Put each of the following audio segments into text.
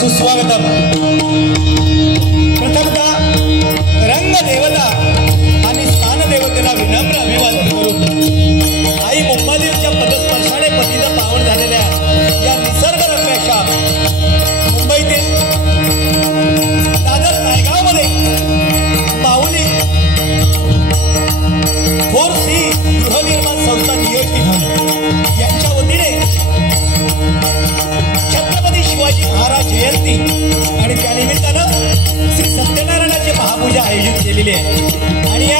सुस्वागतम. प्रथमतः रंगदेवता आणि स्थानदेवतेला विनम्र अभिवादन करून आई मुंबादेवीच्या पदस्पर्शाने पतित पावन झालेल्या या निसर्गरम्य अशा मुंबईतील दादर नायगावमध्ये माऊली फोर्सी गृहनिर्माण संस्था नियोजित यांच्या वतीने शिवाजी महाराज जयंती आणि त्यानिमित्तानं श्री सत्यनारायणाची महापूजा आयोजित केलेली आहे. आणि या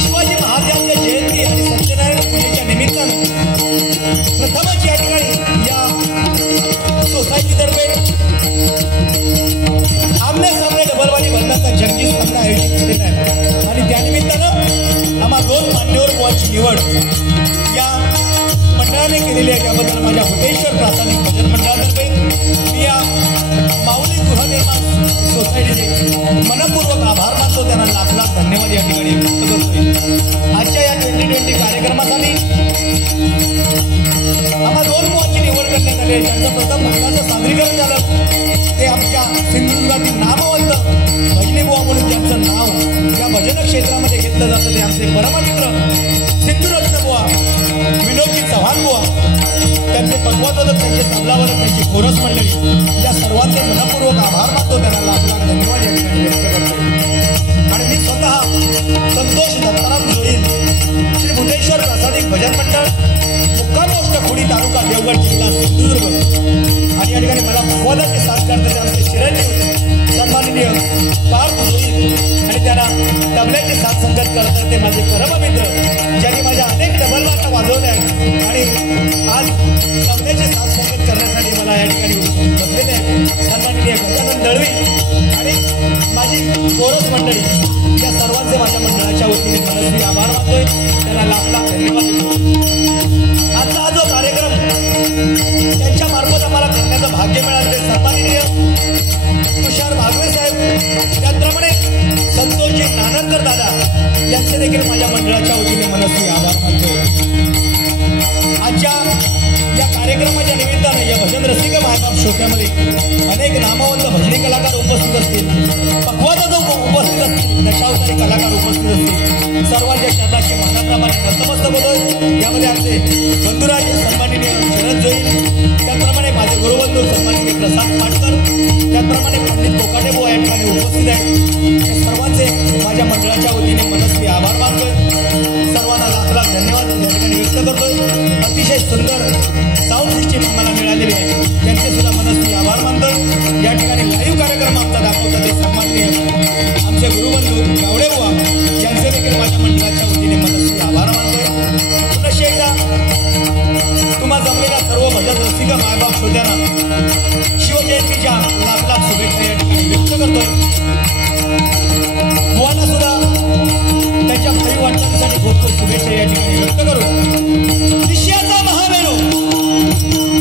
शिवाजी महाराजांच्या जयंती आणि सत्यनारायण पूजेच्या निमित्तानं प्रथमच या ठिकाणी या सोसायटीतर्फे आमने सामने डबलवाली बंधाचा जंगी स्पर्धा आयोजित केलेला आहे. आणि त्यानिमित्तानं आम्हा दोन मान्यवर बुवांची निवड या मंडळाने केलेली आहे. त्याबद्दल माझ्या भुतेश्वर प्राथमिक भजन मंडळातर्फे मी या माऊली गृहनिर्माण सोसायटीचे मनपूर्वक आभार मानतो. त्यांना लाख लाख धन्यवाद या ठिकाणी व्यक्त करतोय। आजच्या या 2020 कार्यक्रमासाठी आम्हा 2 मुलांची निवड करण्यात आली आहे। त्यांचं प्रथम भागाचं सादरीकरण झालं ते आमच्या सिंधुदुर्गातील नामवंत भजनी बुवा म्हणून ज्यांचं नाव या भजन क्षेत्रामध्ये घेतलं जातं ते आमचे परममित्र सिंधुरत्न बुवा विनोदजी चव्हाण बुवा, त्यांचे पकवादक, त्यांचे तबलावादक, त्यांची कोरस मंडळी या सर्वांचे मनपूर्वक आभार मानतो, त्यांना लाख लाख धन्यवाद या ठिकाणी व्यक्त करतो। आणि मी स्वतः संतोष दत्ताराम जोडील श्री बुद्धेश्वर प्रासादिक भजन मंडळ मुक्काम पोस्ट खोडी तालुका देवगड जिल्हा सिंधुदुर्ग आणि या ठिकाणी मला पकवादाचे साथ करतात आमचे चिरंजीव सन्माननीय पार्थ जोडील आणि त्यांना तबल्याचे साथ संगत करतात ते माझे परममित्र ज्यांनी माझ्या अनेक डबल वाटा वाजवल्या आहेत आणि आज तबल्याचे साथ संगत करण्यासाठी मला या ठिकाणी बसलेले आहेत सन्माननीय गजानन दळवी आणि माझी कोरस मंडळी या सर्वांचे माझ्या मंडळाच्या वतीने मनस्वी आभार मानतोय, त्यांना लाख लाख धन्यवाद देतो। आजचा हा जो कार्यक्रम त्यांच्या मार्फत आम्हाला करण्याचं भाग्य मिळालं ते सन्माननीय तुषार भागवे साहेब त्याचप्रमाणे संतोषजी नानंदकर दादा यांचे देखील माझ्या मंडळाच्या वतीने मनस्वी आभार मानतोय। आजच्या या कार्यक्रमाच्या निमित्ताने या भजन रसिक मायबाप श्रोत्यामध्ये अनेक नामवंत भजनी कलाकार उपस्थित असतील, पकवादक उपस्थित असतील, दशावतारी कलाकार उपस्थित असतील, सर्वांच्या चरणाशी मानाप्रमाणे नतमस्तक होतोय। यामध्ये आमचे बंधुराज सन्माननीय शरद जोईल, त्याचप्रमाणे माझे गुरुबंधू सन्माननीय प्रसाद पाटकर, त्याचप्रमाणे पंडित कोकाटे बुवा या ठिकाणी उपस्थित आहेत। या सर्वांचे माझ्या मंडळाच्या वतीने मनस्वी आभार मानतोय, सर्वांना लाख लाख धन्यवाद या ठिकाणी व्यक्त करतोय। अतिशय सुंदर साऊंड सिस्टीम आम्हाला मिळालेली आहे, त्यांचे सुद्धा मनस्वी आभार मानतोय। या ठिकाणी लाईव्ह कार्यक्रम आमचा दाखवतात ते सन्माननीय आमचे गुरुबंधू गावडे बुवा यांचे देखील माझ्या मंडळाच्या वतीने मनस्वी आभार मानतोय। पुन्हा एकदा तुम्हा जमलेल्या सर्व भजन रसिक मायबाप श्रोत्यांना शिवजयंतीच्या लाख लाख शुभेच्छा या ठिकाणी व्यक्त करतोय। बुवांना सुद्धा त्यांच्या भावी वाटचालीसाठी खूप खूप शुभेच्छा या ठिकाणी व्यक्त करून विषयाचा महामेरू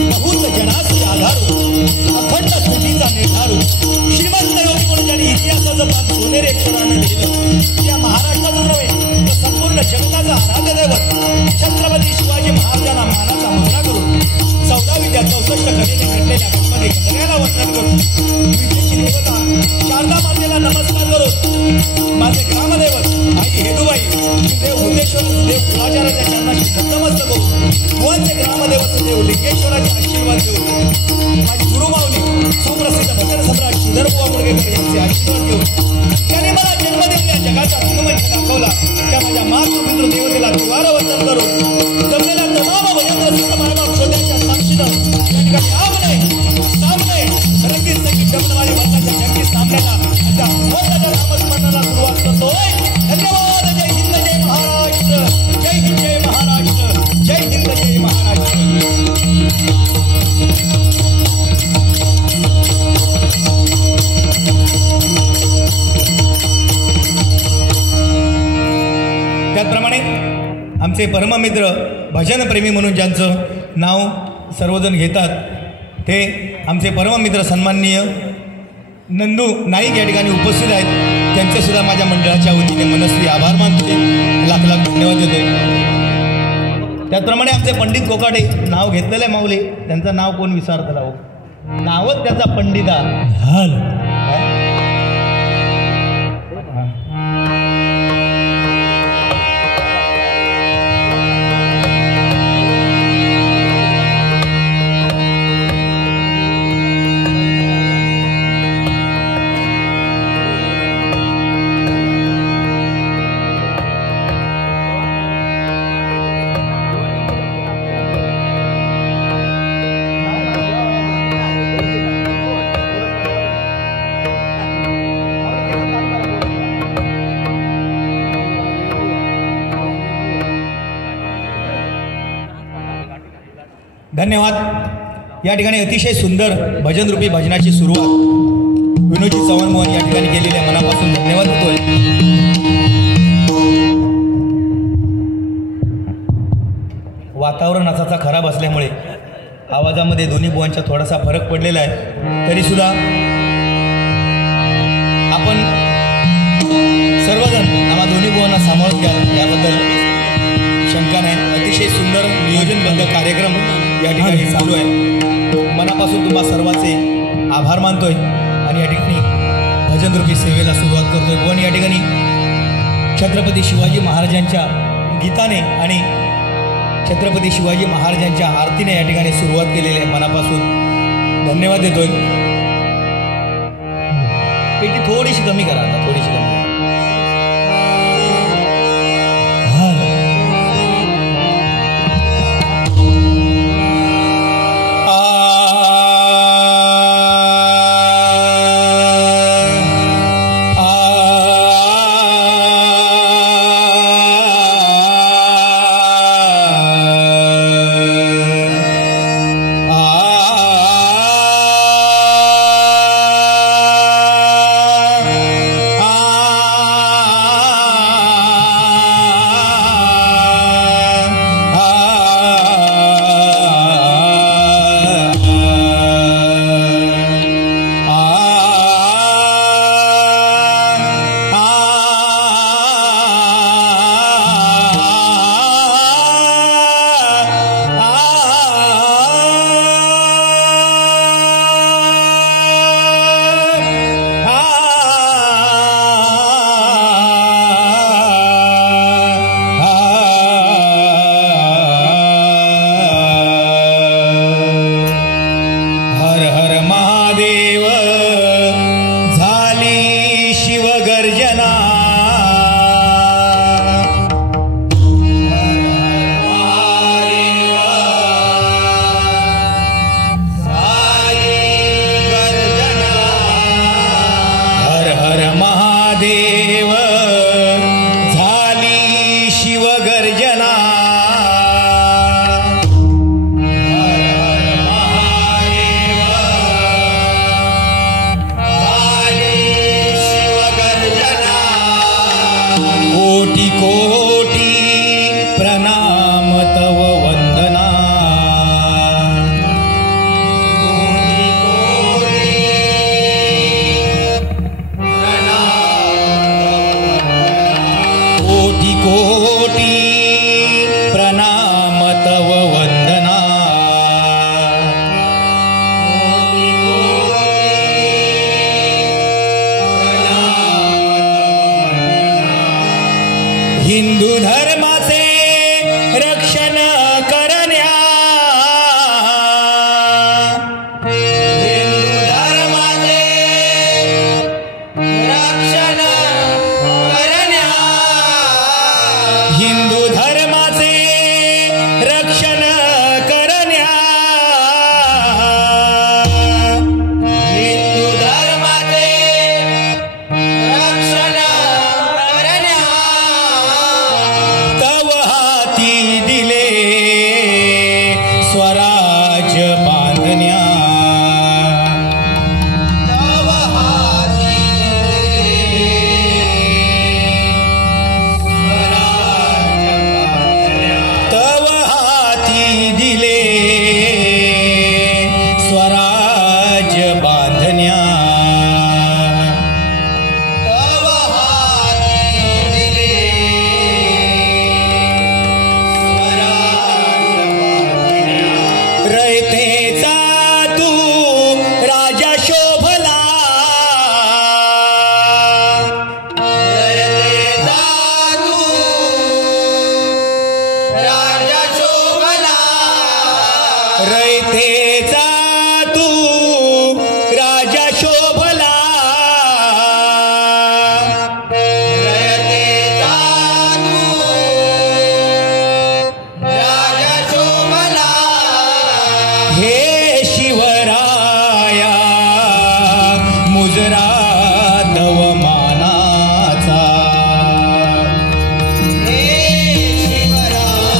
बहुत जनासी आधारू अखंड स्थितीचा निर्धारू श्रीमंत योगी म्हणून ज्यांनी इतिहासाचं पान सोनेरी अक्षरानं लिहिलं त्या महाराष्ट्राचं नव्हे तर संपूर्ण जगताचा आराध्य दैवत छत्रपती शिवाजी महाराजांना मानाचा मुजरा करून 14 विद्या 64 कलेने घडलेल्या गणपती गणरायाला वंदन करून विद्येची देवता शारदा मातेला नमस्कार करून माझे ग्रामदैवत आई हेदुबाई देव भूतेश्वर देव कुलाचार्याच्या चरणाशी नतमस्तक होऊन बुवांचे ग्रामदेवत देव लिंगेश्वराचे आशीर्वाद घेऊन माझी गुरुमाऊली सुप्रसिद्ध भजन सम्राट श्रीधर बुवा मुरगेकर यांचे आशीर्वाद घेऊन त्याने मला जन्म देऊन या जगाचा रंगमंच दाखवला त्या माझ्या मातृपितृ देवतेला द्वार वंदन करून जमलेल्या तमाम भजन रसिक मायबाप श्रोत्यांच्या साक्षीनं या ठिकाणी सामने रंगीत संगीत डमणवारी वर्षाच्या जंगी सामन्याला आता मोठ्या नामस्मरणाला सुरुवात करतोय। धन्यवाद। जय हिंद जय महाराष्ट्र, जय हिंद जय महाराष्ट्र, जय हिंद जय महाराष्ट्र। त्याचप्रमाणे आमचे परममित्र भजनप्रेमी म्हणून ज्यांचं नाव सर्वजण घेतात ते आमचे परममित्र सन्माननीय नंदू नाईक या ठिकाणी उपस्थित आहेत, त्यांचे सुद्धा माझ्या मंडळाच्या वतीने मनस्वी आभार मानते, लाख लाख धन्यवाद देतोय। त्याचप्रमाणे आमचे पंडित कोकाटे नाव घेतलेलं आहे माऊली, त्यांचं नाव कोण विसरतं राहू, नावच त्याचा पंडिता हाल धन्यवाद। या ठिकाणी अतिशय सुंदर भजनरूपी भजनाची सुरुवात विनोदजी चव्हाण मोहन या ठिकाणी केलेली आहे, मनापासून धन्यवाद देतोय। वातावरण असाचा खराब असल्यामुळे आवाजामध्ये दोन्ही बुवांचा थोडासा फरक पडलेला आहे, तरी सुद्धा आपण आम्हा दोन्ही भावांना सांभाळून घ्या याबद्दल शंका नाही. अतिशय सुंदर नियोजनबद्ध कार्यक्रम या ठिकाणी चालू आहे. मनापासून तुम्हा सर्वांचे आभार मानतोय आणि या ठिकाणी भजनरूपी सेवेला सुरुवात करतोय. भवन या ठिकाणी छत्रपती शिवाजी महाराजांच्या गीताने आणि छत्रपती शिवाजी महाराजांच्या आरतीने या ठिकाणी सुरुवात केलेली आहे. मनापासून धन्यवाद देतोय. पेटी थोडीशी कमी करा आता, थोडीशी कमी. हिंदू धर्माचे रक्षण करण्या, हिंदू धर्माचे रक्षण करण्या, हिंदू धर्माचे रक्षण करण्या, हिंदू धर्माचे रक्षण करण्या, तव हाती दिले स्वराज बांधण्या, तव हाती दिले स्वराज बांधण्या, तव हाती दिले रयतेचा तू राजा शोभला, रयतेचा तू राजा शोभला, रयतेचा तू राजा शोभला, रयतेचा तू राजा शोभला, हे शिवराया मुजरा तव मानाचा, हे शिवराया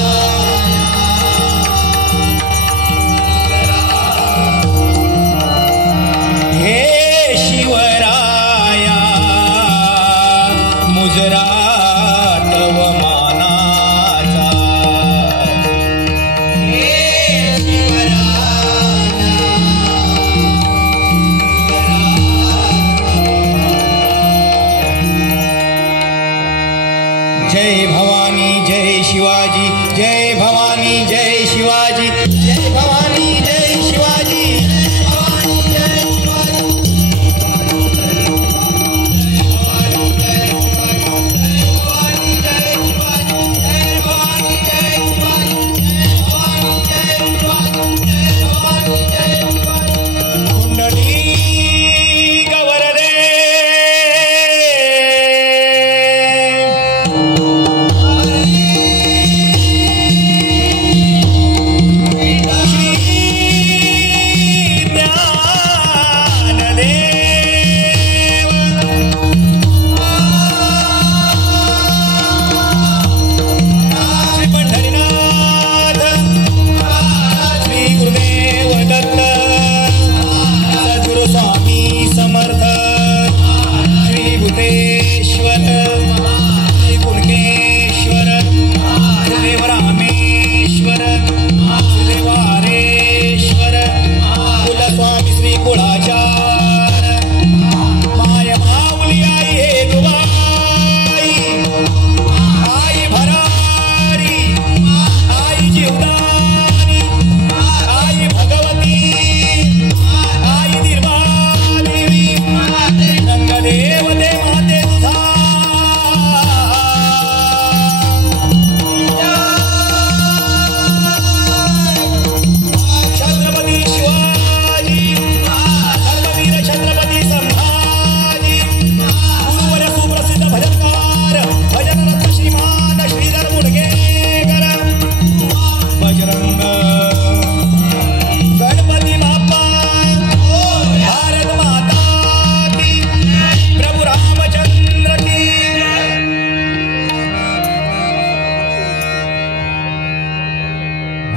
हे शिवराया मुजरा तव मानाचा, हे शिवराया जय भवानी जय शिवाजी, जय भवानी जय शिवाजी, जय भवानी जय शिवाजी, जय भवानी जय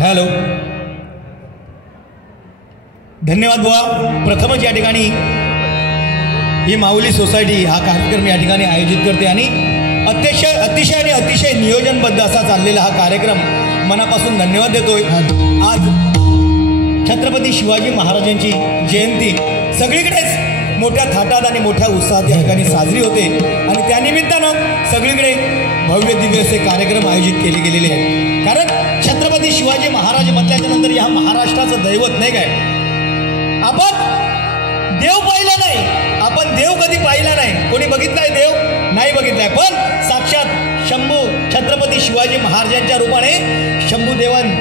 हॅलो, धन्यवाद बुवा. प्रथमच या ठिकाणी ही माऊली सोसायटी हा कार्यक्रम या ठिकाणी आयोजित करते आणि अतिशय नियोजनबद्ध असा चाललेला हा कार्यक्रम मनापासून धन्यवाद देतोय. आज छत्रपती शिवाजी महाराजांची जयंती सगळीकडेच मोठ्या थाटात आणि मोठ्या उत्साहात या ठिकाणी साजरी होते आणि त्यानिमित्तानं सगळीकडे भव्य दिव्य असे कार्यक्रम आयोजित केले गेलेले आहेत. कारण छत्रपती शिवाजी महाराज म्हटल्याच्या नंतर या महाराष्ट्राचं दैवत नाही काय. आपण देव पाहिला नाही, आपण देव कधी पाहिला नाही. कोणी बघितलाय देव? नाही बघितलाय. पण साक्षात शंभू छत्रपती शिवाजी महाराजांच्या रूपाने शंभू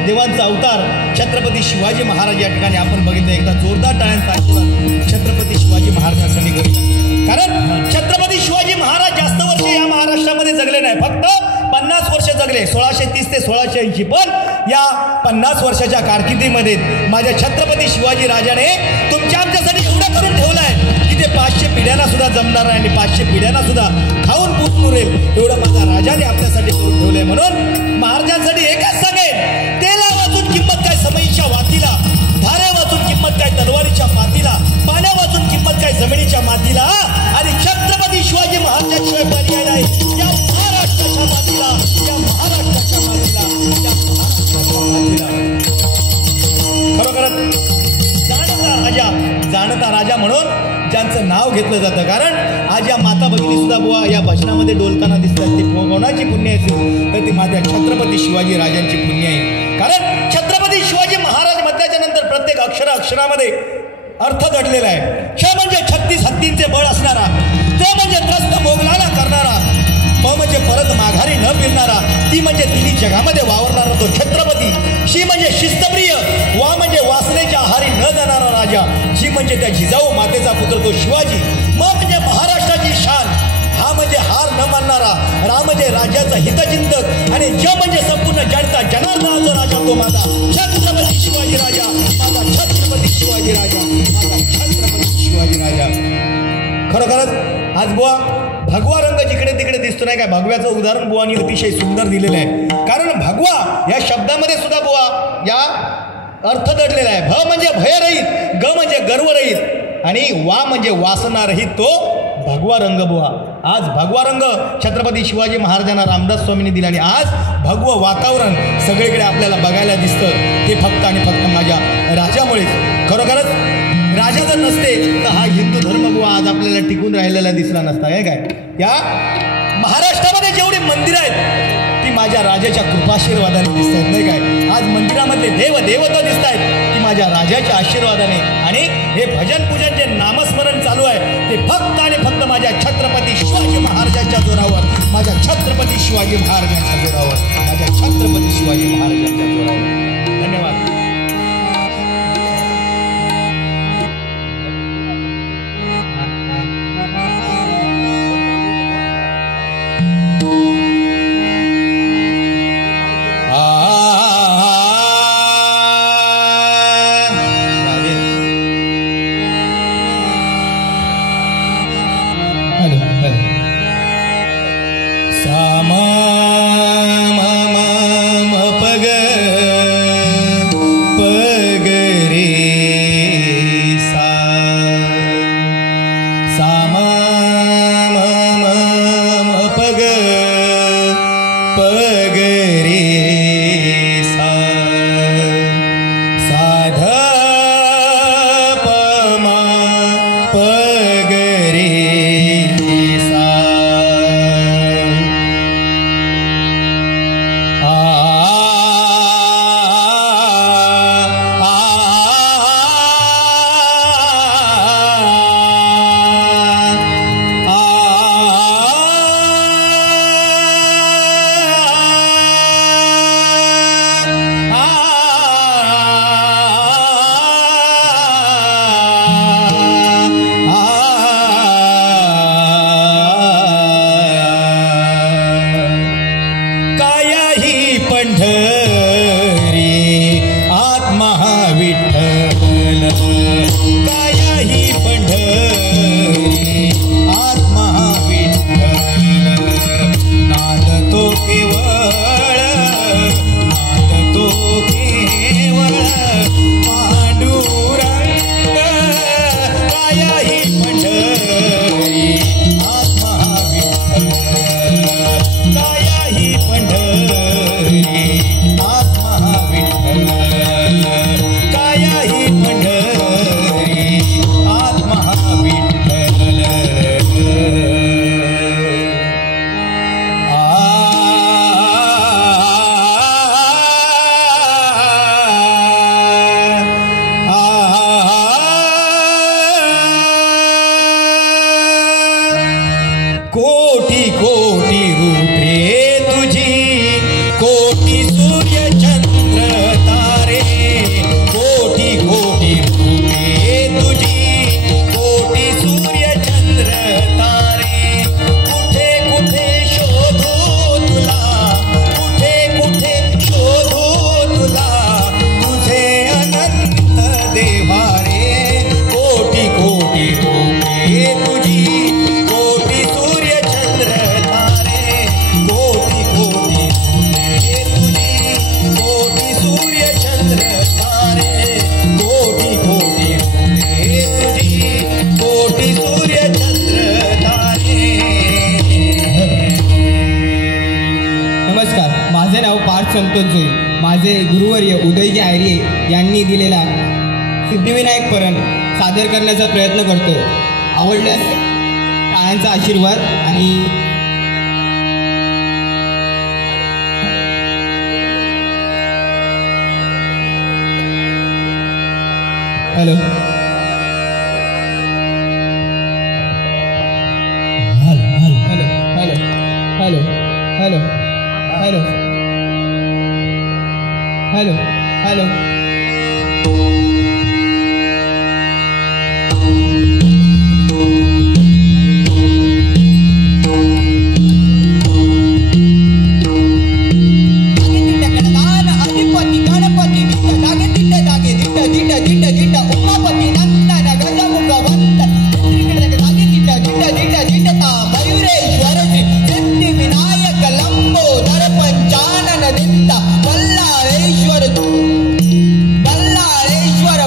देवांचा अवतार छत्रपती शिवाजी महाराज या ठिकाणी आपण बघितलं. एकदा जोरदार टाळ्यांचा आशीर्वाद छत्रपती शिवाजी महाराजांसाठी करूया. कारण छत्रपती शिवाजी महाराज जास्त वर्ष या महाराष्ट्रामध्ये जगले नाही, फक्त 50 वर्ष जगले, 1630 ते 1680. पण या 50 वर्षाच्या कारकिर्दीमध्ये माझ्या छत्रपती शिवाजी राजाने तुमच्या आमच्यासाठी एवढं करून ठेवलं आहे की ते 500 पिढ्यांना सुद्धा जमणार आहे आणि 500 पिढ्यांना सुद्धा खाऊन पूत पुरेल एवढं माझ्या राजाने आपल्यासाठी करून ठेवलंय. म्हणून महाराजांसाठी एकच सांगेन, तेला वाचून किंमत काय समईच्या वातीला, धाऱ्या वाचून किंमत काय तलवारीच्या पातीला, पाण्या वाचून किंमत काय जमिनीच्या मातीला, आणि छत्रपती शिवाजी महाराजांशिवाय पर्याय नाही या महाराष्ट्राच्या मातीला, या महाराष्ट्राच्या मातीला, या महाराष्ट्राच्या मातीला. खरोखरच जाणता राजा म्हणून ज्यांचं नाव घेतलं जातं. कारण आज या माता भगिनी सुद्धा बुवा या भजनामध्ये डोलताना दिसतात. ती कोणाची पुण्य असेल तर ती माझ्या छत्रपती शिवाजी राजांची पुण्य आहे. कारण छत्रपती शिवाजी महाराज म्हटल्याच्या नंतर प्रत्येक अक्षरामध्ये अर्थ दडलेला आहे. छ म्हणजे 36 हत्तींचे बळ असणारा, ते म्हणजे त्रस्त मोगलाला करणारा, म म्हणजे परत माघारी न फिरणारा, ती म्हणजे तिन्ही जगामध्ये वावरणारा तो छत्रपती, शी म्हणजे शिस्तप्रिय, वा म्हणजे वासनेच्या आहारी न जाणारा राजा, जी म्हणजे त्या जिजाऊ मातेचा पुत्र तो शिवाजी, म म्हणजे महाराष्ट्राची शान, हा म्हणजे हार न मानणारा, रा म्हणजे राज्याचा हितचिंतक, आणि ज म्हणजे संपूर्ण जनता जनार्दनाचा राजा तो माझा छत्रपती शिवाजी राजा, माझा छत्रपती शिवाजी राजा, माझा छत्रपती शिवाजी राजा. खरोखरच आज बुवा भगवा रंग जिकडे तिकडे दिसतो नाही काय. भगव्याचं उदाहरण बुवानी अतिशय सुंदर दिलेलं आहे. कारण भगवा या शब्दामध्ये सुद्धा बुवा या अर्थ दडलेला आहे. भ म्हणजे भयरहित, ग म्हणजे गर्वरहित, आणि वा म्हणजे वासनारहित तो भगवा रंग बुवा. आज भगवा रंग छत्रपती शिवाजी महाराजांना रामदास स्वामींनी दिला आणि आज भगवं वातावरण सगळीकडे आपल्याला बघायला दिसतं. ते फक्त आणि फक्त माझ्या राजामुळेच. खरोखरच राजा जर नसते तर हा हिंदू धर्म बुवा आज आपल्याला टिकून राहिलेला दिसला नसता. हे काय या महाराष्ट्रामध्ये जेवढी मंदिरं आहेत ती माझ्या राजाच्या कृपाशीर्वादाने दिसत आहेत, नाही काय? आज मंदिरामधले देवता दिसत आहेत ती माझ्या राजाच्या आशीर्वादाने. आणि हे भजन पूजन जे नामस्मरण चालू आहे ते फक्त आणि फक्त माझ्या छत्रपती शिवाजी महाराजांच्या जोरावर, माझ्या छत्रपती शिवाजी महाराजांच्या जोरावर, माझ्या छत्रपती शिवाजी महाराजांच्या जोरावर. धन्यवाद. माझे गुरुवर्य उदयजी आयरे यांनी दिलेला सिद्धिविनायक परण सादर करण्याचा प्रयत्न करतो. आवडल्यास टाळ्यांचा आशीर्वाद आणि hello hello hello hello hello hello hello hello Ballaleshwar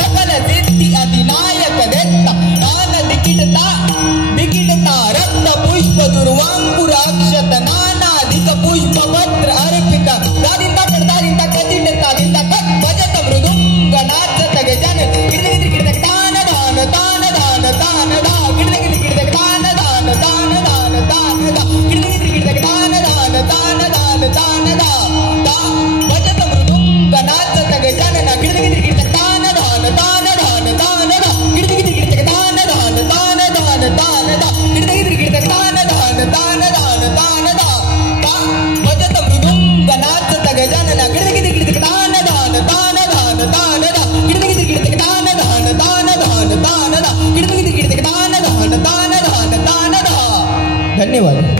सकल सिद्धी अधिनायक देता नान दिकिटता रक्त पुष्प दुर्वांकुर अक्षत नानाधिक पुष्प पत्र अर्पित दादिंता कदिंता कट भजत मृदुंग नाचत गजानन गिडगिड तान दान तान दान तान दा गिडगिड तान दान तान दान तान दा गिडगिड तान दान तान दान तान दा दा भजत मृदुंग नाचत गजानन गिडगिड तान दान तान दान तान दा गिडगिड तान दान तान दान तान दा गिडगिड तान दान तान दान तान दा दा भजत मृदुंग नाचत गजानन गिडगिड तान दान तान दान तान दा गिडगिड तान दान तान दान तान दा गिडगिड तान दान तान दान तान दा धन्यवाद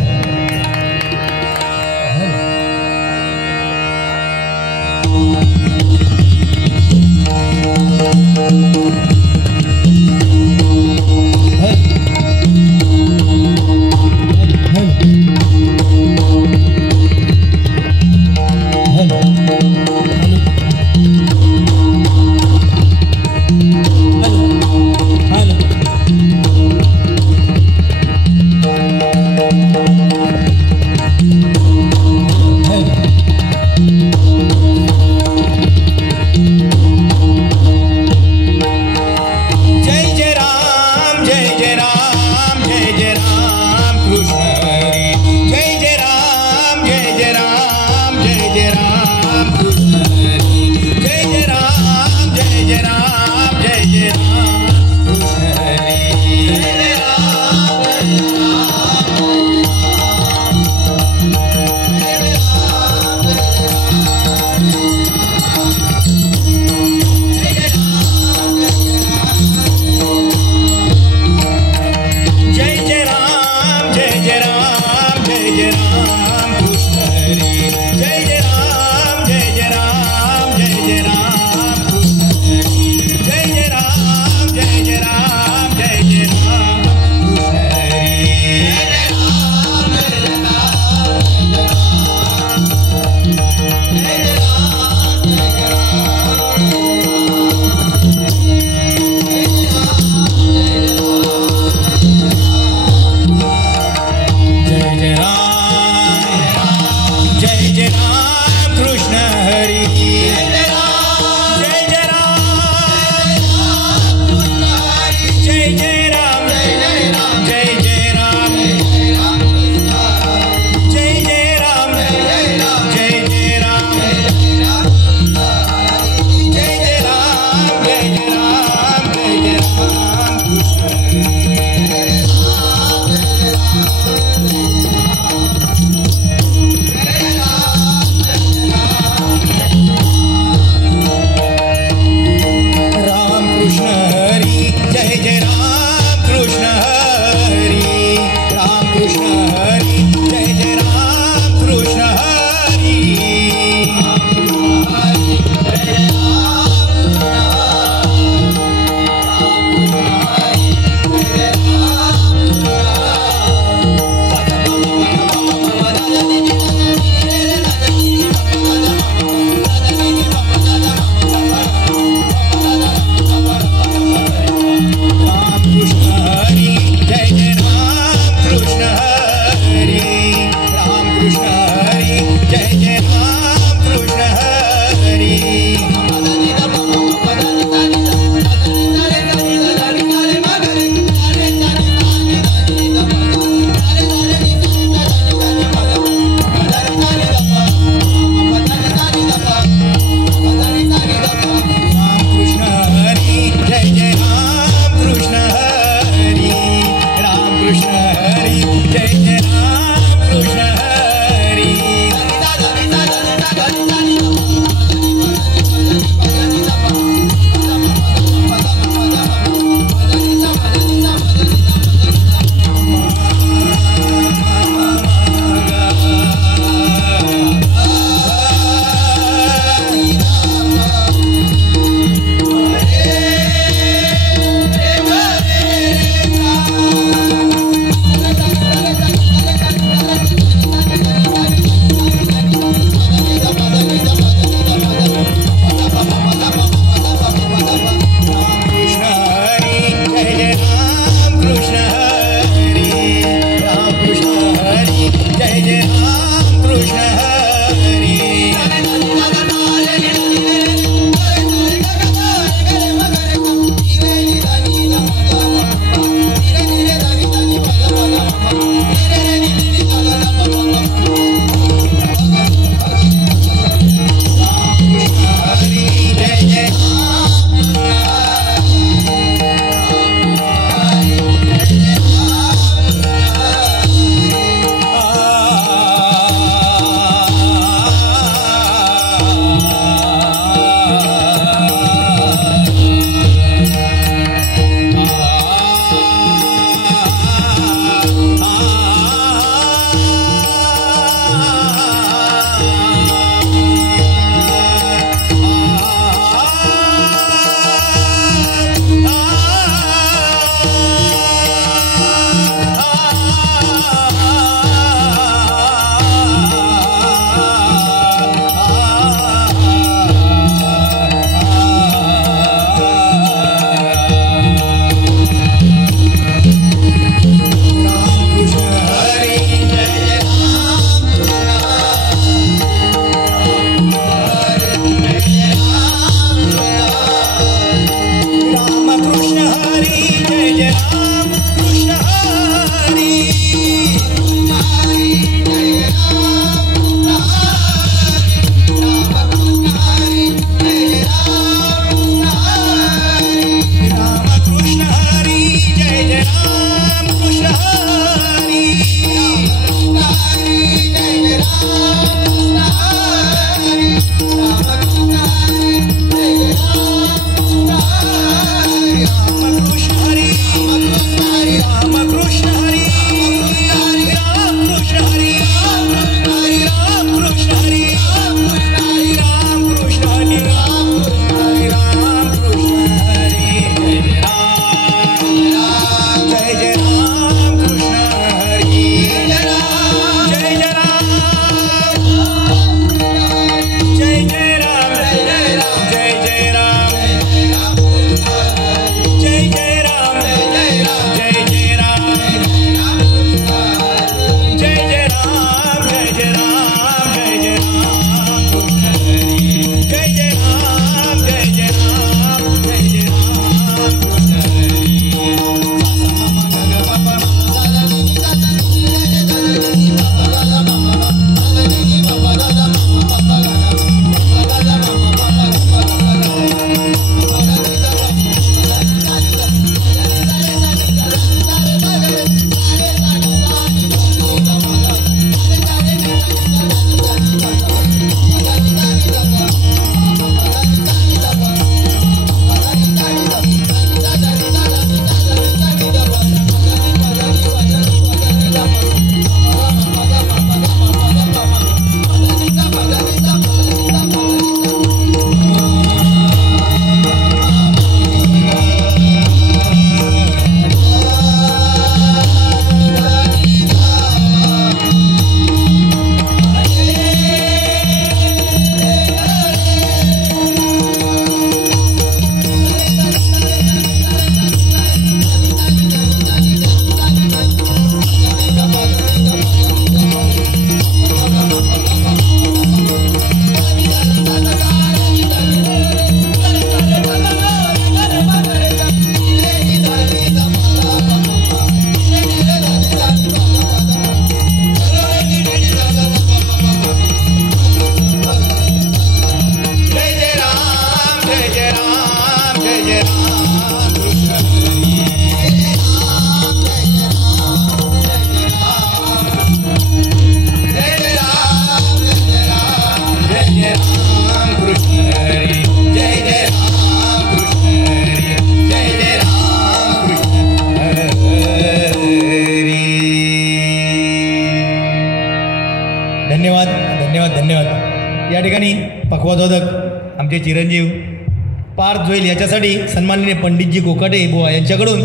धन्यवाद धन्यवाद धन्यवाद. या ठिकाणी पक्वादोदक आमचे चिरंजीव पार्थ जोईल याच्यासाठी सन्माननीय पंडितजी कोकाटे बुवा यांच्याकडून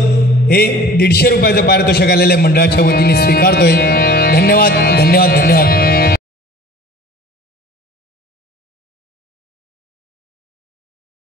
हे 150 रुपयाचं पारितोषिक आलेल्या मंडळाच्या वतीने स्वीकारतोय. धन्यवाद धन्यवाद धन्यवाद.